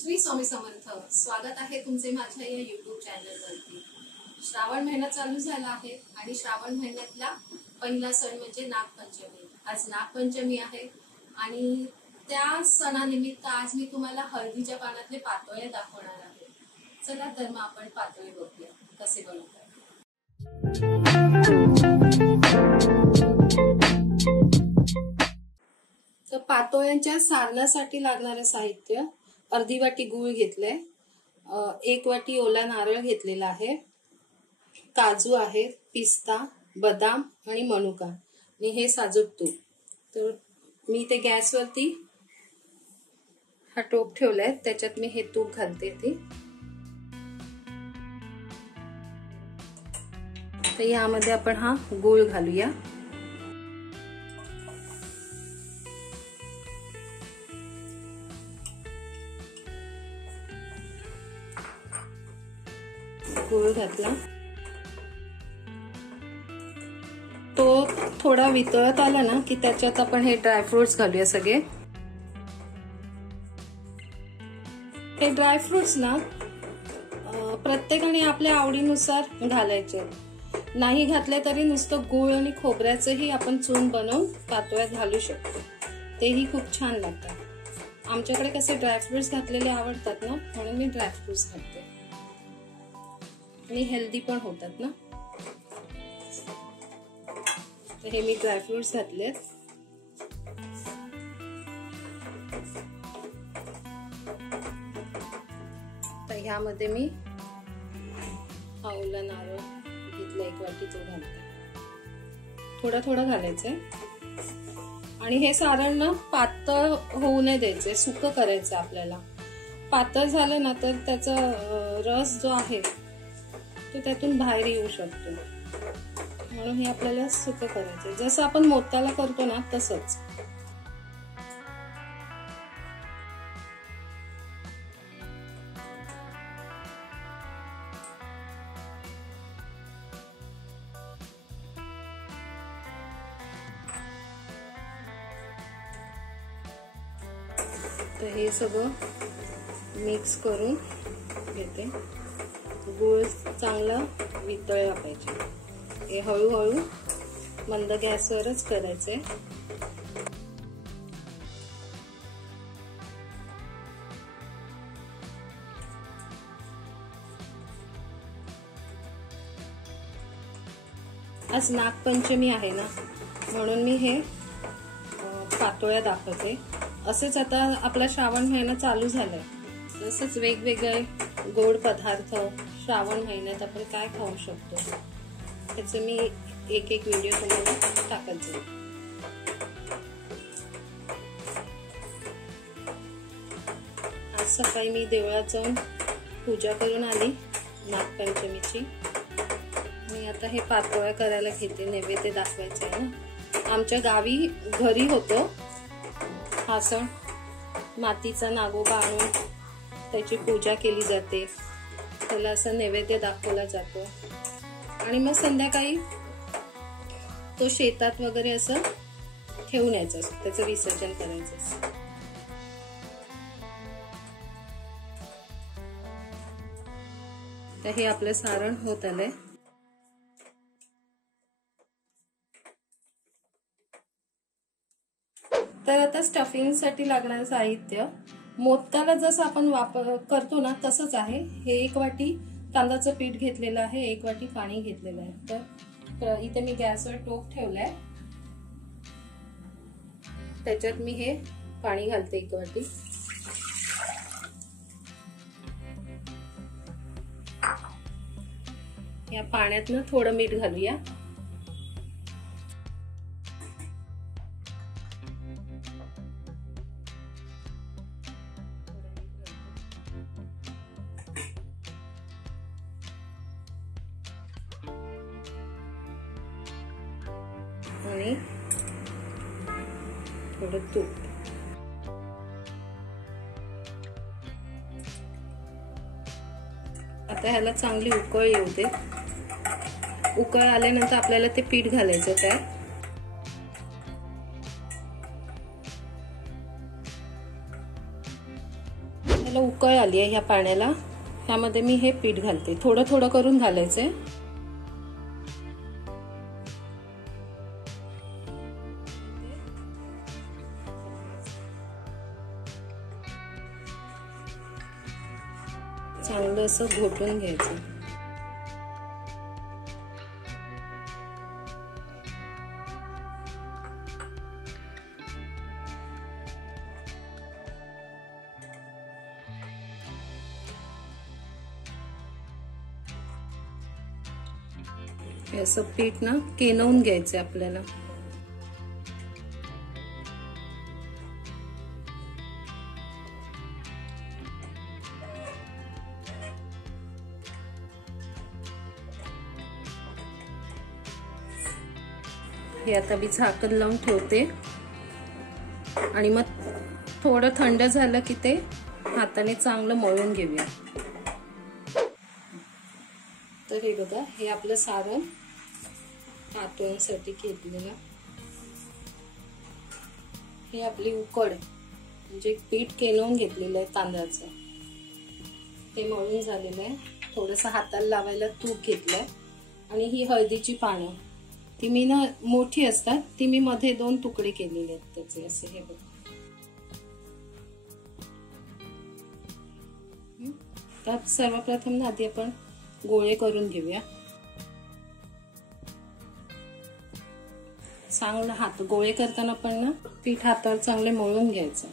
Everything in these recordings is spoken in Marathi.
श्री स्वामी समर्थ. स्वागत आहे तुमचे माझ्या या YouTube चॅनलवरती. श्रावण महिना चालू झाला आहे आणि श्रावण महिन्यातला पहिला सण म्हणजे नागपंचमी. आज नागपंचमी आहे आणि त्या सणानिमित्त आज मी तुम्हाला हळदीच्या पानातले पातोळे दाखवणार आहे. चला तर मग आपण पातोळे बघूया कसे बनवतात. तर पातोळ्यांच्या सारणासाठी लागणारे साहित्य: अर्धी वाटी गूळ घेतलाय, 1 वाटी ओला नारळ घेतलेला आहे, काजू आहेत, पिस्ता, बदाम आणि मनुका आणि हे साजूक तूप. तर मी ते गॅसवरती हा टोप ठेवलाय, त्याच्यात मी हे तूप घालते. तर यामध्ये आपण हा गूळ घालूया. गूळ घातला, तो थोडा वितळत आला ना की त्याच्यात आपण हे ड्रायफ्रुट्स घालूया सगळे. हे ड्रायफ्रुट्स ना प्रत्येकाने आपल्या आवडीनुसार घालायचे. नाही घातले तरी नुसतं गूळ आणि खोबऱ्याचंही आपण चून बनवून पातोळ्यात घालू शकतो, तेही खूप छान लागतात. आमच्याकडे कसे ड्रायफ्रुट्स घातलेले आवडतात ना, म्हणून मी ड्रायफ्रुट्स घालते आणि हेल्दी पण होतात ना. तर हे मी ड्रायफ्रुट्स घातलेत. तर ह्यामध्ये मी हा ओला नारळ घेतला 1 वाटी, तो घालते. थोडा थोडा घालायचंय आणि हे सारण ना पातळ होऊ नये द्यायचंय, सुकं करायचं आपल्याला. पातळ झालं ना तर त्याचा रस जो आहे तो त्यातून बाहेर येऊ शकतो, म्हणून हे आपल्याला सुकं करायचं. जसं आपण मोदकाला करतो ना तसंच. तर हे सगळं मिक्स करून घेते. गूळ चांगला वितळला पाहिजे. हे हळूहळू मंद गॅसवरच करायचंय. आज नागपंचमी आहे ना, म्हणून मी हे पातोळ्या दाखवते. असंच आता आपला श्रावण महिना चालू झालाय, तसंच वेगवेगळे गोड पदार्थ श्रावण महिन्यात आपण काय खाऊ शकतो त्याचे मी एक व्हिडिओ तुम्हाला टाकत जाईल. आज सकाळी मी देवळात जाऊन पूजा करून आली नागपंचमीची आणि आता हे पातोळ्या करायला घेते. नैवेद्य दाखवायचं आहे ना. आमच्या गावी घरी होतं हा सण. मातीचा नागोबा आणून त्याची पूजा केली जाते, त्याला असं नैवेद्य दाखवला जातो आणि मग संध्याकाळी तो शेतात वगैरे असं ठेवून यायचं असतं, त्याचं विसर्जन करायचं असतं. तर हे आपलं सारण होत आलंय. तर आता स्टफिंग साठी लागणारं साहित्य मोदकाला जसं आपण वापर करतो ना तसंच आहे. हे 1 वाटी तांदळाचं पीठ घेतलेलं आहे, 1 वाटी पाणी घेतलेलं आहे. तर इथे मी गॅसवर टोप ठेवलाय, त्याच्यात मी हे पाणी घालते 1 वाटी. या पाण्यात ना थोडं मीठ घालूया. आणि थोडं तूप. आता ह्याला चांगली उकळ येऊ दे. उकळ आल्यानंतर आपल्याला ते पीठ घालायचं त्यात. त्याला उकळ आली आहे ह्या पाण्याला. ह्यामध्ये मी हे पीठ घालते. थोडं थोडं करून घालायचंय. चांगलं असं घोटून घ्यायचं. असं पीठ ना केनवून घ्यायचं आपल्याला. हे आता मी झाकण लावून ठेवते आणि मग थोडं थंड झालं की ते हाताने चांगलं मळून घेऊया. तर हे बघा, हे आपलं सारण पातोळ्यांसाठी घेतलेलं. हे आपली उकड म्हणजे पीठ केलवून घेतलेलं आहे तांदळाचं, ते मळून झालेलं आहे. थोडंसं हाताला लावायला तूप घेतलंय आणि ही हळदीची पानं, ती मी ना मोठी असतात, ती मी मध्ये 2 तुकडे केलेले आहेत त्याचे असे. हे बघा, तर सर्वप्रथम ना आधी आपण गोळे करून घेऊया. चांगलं हात गोळे करताना पण ना पीठ हातावर चांगले मळून घ्यायचं.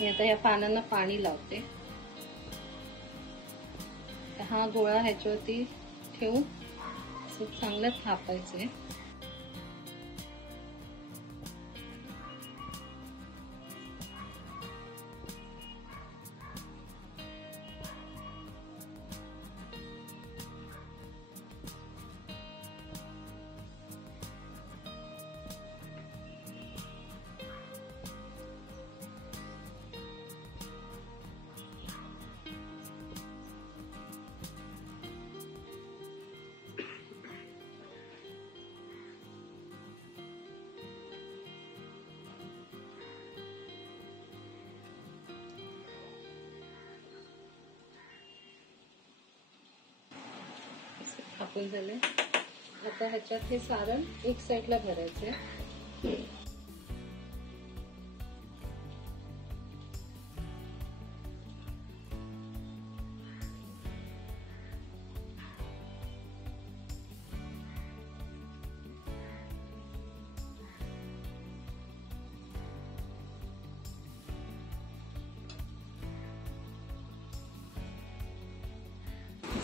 मी आता या पानांना पाणी लावते. हा गोळा ह्याच्यावरती ठेवून चांगलं थापायचंय. थापून झाले. आता ह्याच्यात हे सारण एक साईडला भरायचंय.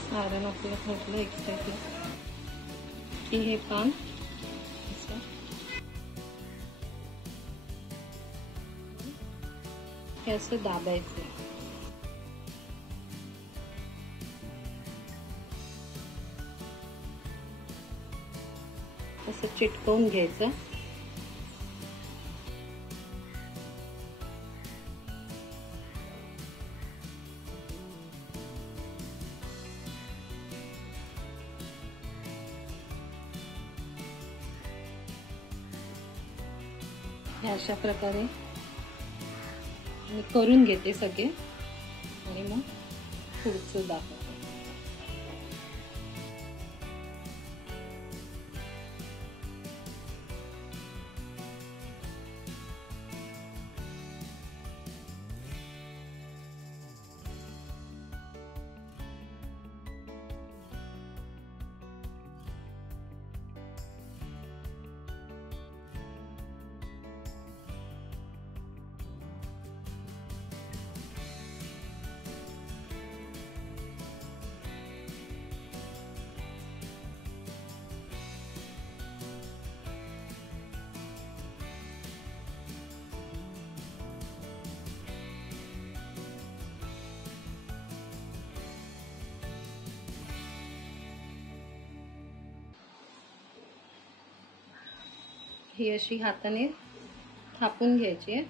सारण आपल्याला ठेवलं एक साईडला की हे पान हे असं दाबायचं. असं चिटकवून घ्यायचं. अशा प्रकारे मी करून घेते सगळे आणि मग पुढचं दाखवते. ही अशी हाताने थापून घ्यायची आहे.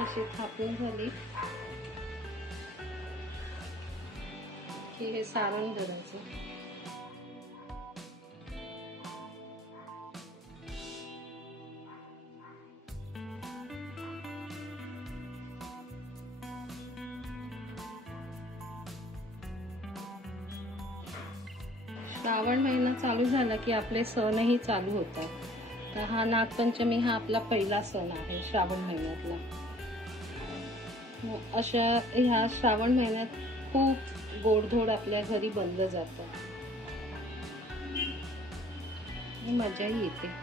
अशी थापून झाली की हे सारण भरायचं. श्रावण महिना चालू झाला की आपले सणही चालू होतात. तर हा नागपंचमी हा आपला पहिला सण आहे श्रावण महिन्यातला. अशा ह्या श्रावण महिन्यात खूप गोडधोड आपल्या घरी बनलं जातं, मजाही येते.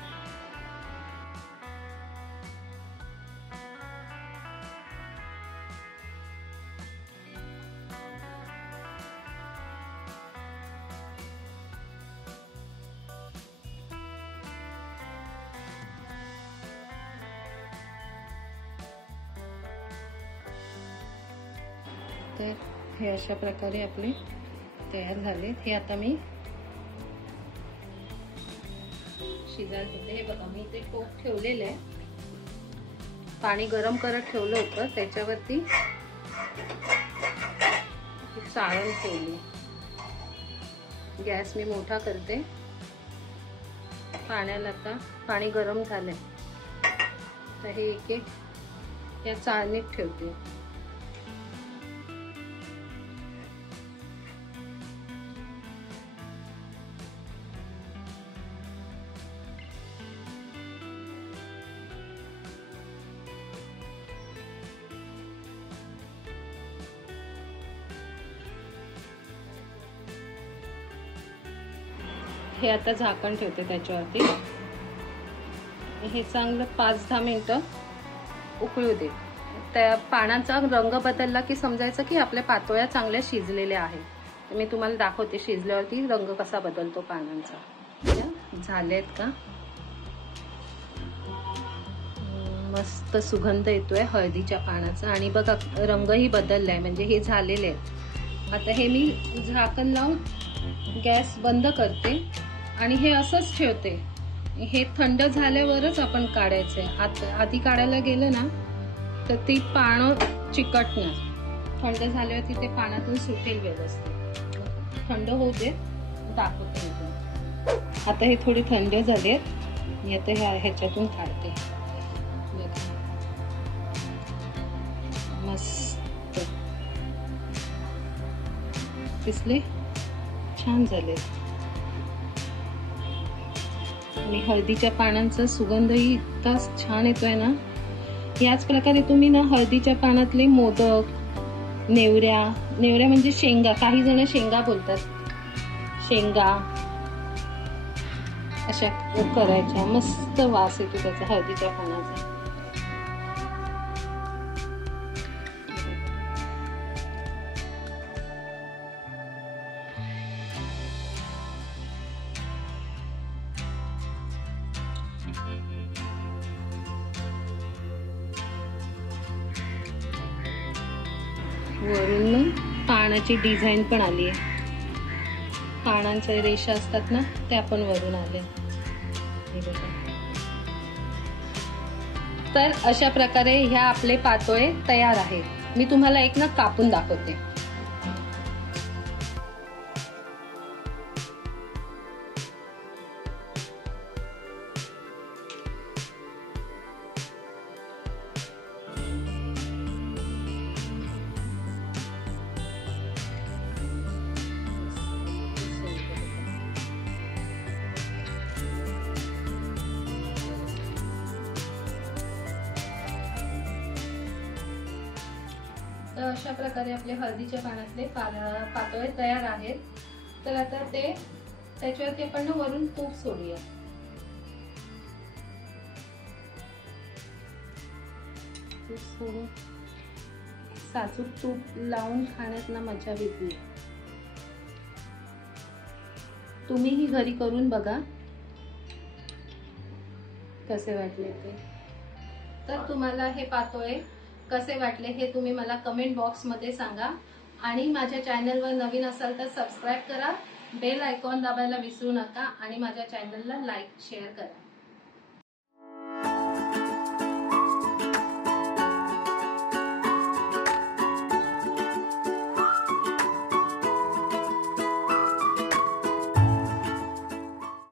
तर हे अशा प्रकारे आपले तयार झाले. हे आता मी शिजायला ठेवते. हे बघा, मी ते टोप ठेवलेलं आहे, पाणी गरम करत ठेवलं होतं, त्याच्यावरती सारण ठेवली. गॅस मी मोठा करते. पाण्याला आता पाणी गरम झालंय, तर हे एक एक या चाळणीत ठेवते. हे आता झाकण ठेवते त्याच्यावरती. हे चांगलं 5-10 मिनिटं उकळू दे. त्या पाण्याचा रंग बदलला की समजायचं की आपल्या पातोळ्या चांगल्या शिजलेल्या आहेत. मी तुम्हाला दाखवते शिजल्यावरती रंग कसा बदलतो पानांचा. झालेत का? मस्त सुगंध येतोय हळदीच्या पानाचा आणि बघा रंगही बदललाय, म्हणजे हे झालेले आहेत. आता हे मी झाकण लावून गॅस बंद करते आणि हे असंच ठेवते. हे थंड झाल्यावरच आपण काढायचंय. आधी काढायला गेलं ना तर ती पानं चिकटणार. थंड झाल्यावरती ते पानातून सुटेल व्यवस्थित. थंड होऊ दे, दाखवते मी. आता हे थोडी थंड झालेत, मी आता ह्याच्यातून काढते. मस्त दिसले, छान झाले. आणि हळदीच्या पानांचा सुगंधही इतका छान येतोय ना. याच प्रकारे तुम्ही ना हळदीच्या पानातले मोदक, नेवऱ्या म्हणजे शेंगा, काही जण शेंगा बोलतात, शेंगा अशा करायच्या. मस्त वास येतो त्याचा हळदीच्या पानाचा. वरून पानाची डिझाईन पण आली आहे. पानांच्या रेषा असतात ना, त्या पण वरून आल्या. हे बघा. तर अशा प्रकारे ह्या आपले पातोळे तयार आहेत. मी तुम्हाला एक ना कापून दाखवते. तर अशा प्रकारे आपले हळदीच्या पानातले पातोळे तयार आहेत. तर आता ते त्याच्यावरती आपण वरून तूप सोडूया. तूप सोडून साजूक तूप लावून खाण्यात ना मजा वेगळी. तुम्हीही घरी करून बघा कसे वाटले ते. तर तुम्हाला हे पातोळे कसे वाटले हे तुम्ही मला कमेंट बॉक्स मध्ये सांगा. आणि माझ्या चॅनलवर नवीन असाल तर सबस्क्राईब करा, बेल आयकॉन दाबायला विसरू नका आणि माझ्या चॅनलला लाईक शेअर करा.